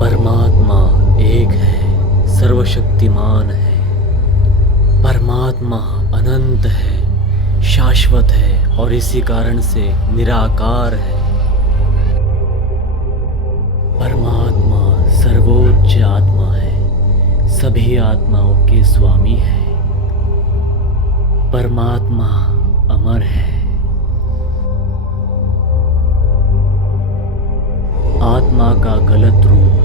परमात्मा एक है, सर्वशक्तिमान है। परमात्मा अनंत है, शाश्वत है और इसी कारण से निराकार है। परमात्मा सर्वोच्च आत्मा है, सभी आत्माओं के स्वामी है। परमात्मा अमर है। आत्मा का गलत रूप,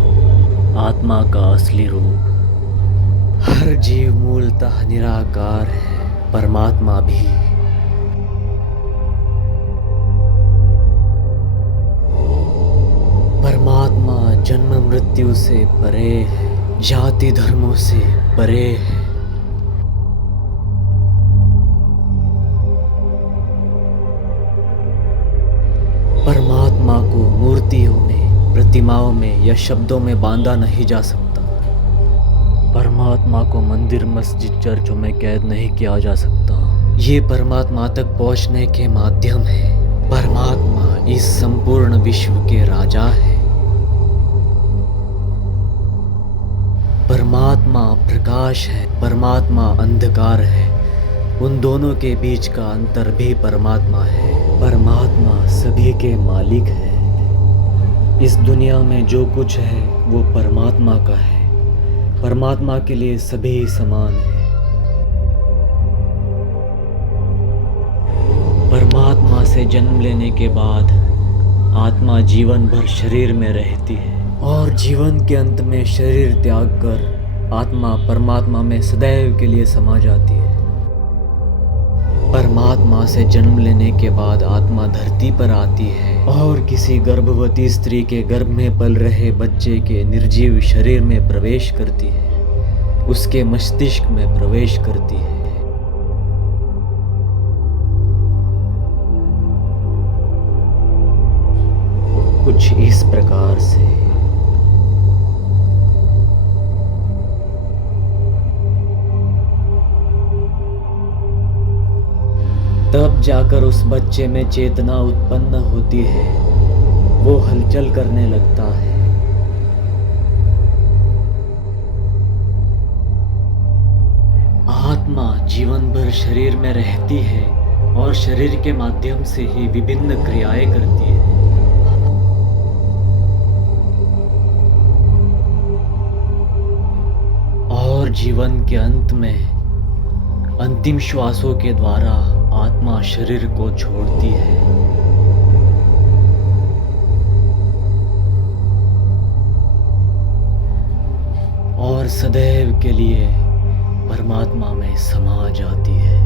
आत्मा का असली रूप। हर जीव मूलतः निराकार है, परमात्मा भी। परमात्मा जन्म मृत्यु से परे है, जाति धर्मों से परे है। परमात्मा को मूर्तियों में, प्रतिमाओं में या शब्दों में बांधा नहीं जा सकता। परमात्मा को मंदिर, मस्जिद, चर्चों में कैद नहीं किया जा सकता। ये परमात्मा तक पहुंचने के माध्यम है। परमात्मा इस संपूर्ण विश्व के राजा है। परमात्मा प्रकाश है, परमात्मा अंधकार है। उन दोनों के बीच का अंतर भी परमात्मा है। परमात्मा सभी के मालिक है। इस दुनिया में जो कुछ है वो परमात्मा का है। परमात्मा के लिए सभी समान है। परमात्मा से जन्म लेने के बाद आत्मा जीवन भर शरीर में रहती है और जीवन के अंत में शरीर त्याग कर आत्मा परमात्मा में सदैव के लिए समा जाती है। परमात्मा से जन्म लेने के बाद आत्मा धरती पर आती है और किसी गर्भवती स्त्री के गर्भ में पल रहे बच्चे के निर्जीव शरीर में प्रवेश करती है, उसके मस्तिष्क में प्रवेश करती है। कुछ इस प्रकार से। तब जाकर उस बच्चे में चेतना उत्पन्न होती है, वो हलचल करने लगता है। आत्मा जीवन भर शरीर में रहती है और शरीर के माध्यम से ही विभिन्न क्रियाएं करती है। और जीवन के अंत में अंतिम श्वासों के द्वारा आत्मा शरीर को छोड़ती है। और सदैव के लिए परमात्मा में समा जाती है।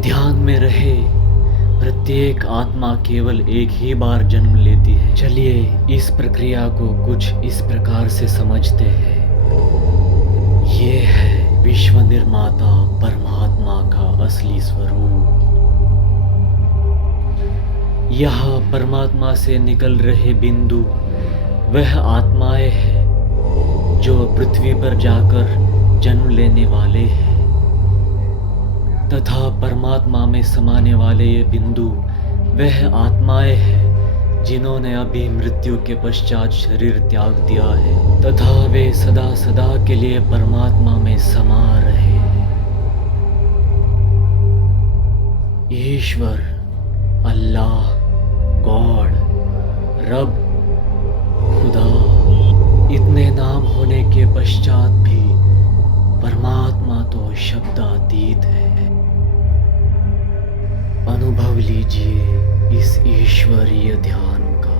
ध्यान में रहे, प्रत्येक आत्मा केवल एक ही बार जन्म लेती है। चलिए इस प्रक्रिया को कुछ इस प्रकार से समझते हैं। ये है विश्व निर्माता परमात्मा का असली स्वरूप। यहाँ परमात्मा से निकल रहे बिंदु वह आत्माएं हैं जो पृथ्वी पर जाकर जन्म लेने वाले हैं, तथा परमात्मा में समाने वाले ये बिंदु वह आत्माएं हैं जिन्होंने अभी मृत्यु के पश्चात शरीर त्याग दिया है तथा वे सदा सदा के लिए परमात्मा में समा रहे हैं। ईश्वर, अल्लाह, गॉड, रब, खुदा, इतने नाम होने के पश्चात भी परमात्मा तो शब्दातीत है। अनुभव लीजिए इस ईश्वरीय ध्यान का।